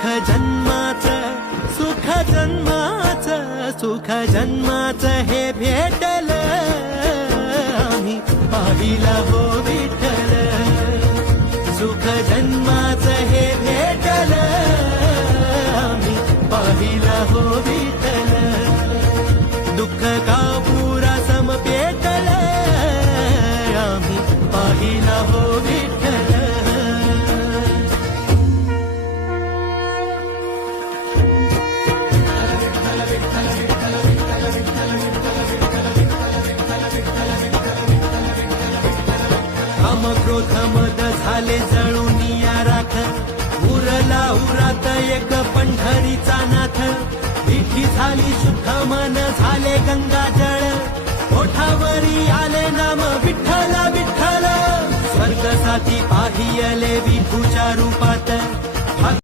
सुख जन्माचं सुख जन्माचं सुख जन्माचं हे भेटलं आम्ही पाहिला हो विठ्ठल सुख जन्माचं हे भेटलं आम्ही पाहिला हो विठ्ठल दुःख का पुरा सम पेटलं आम्ही पाहिला हो विठ्ठल काम क्रोध मद झाले जळून या राख उरला उरात एक पंढरीचा नाथ विठी झाली शुद्ध मन झाले गंगा जळ ओठावरी आले नाम विठ्ठल विठ्ठल स्वर्ग साथी पाहियले विठूच्या रूपात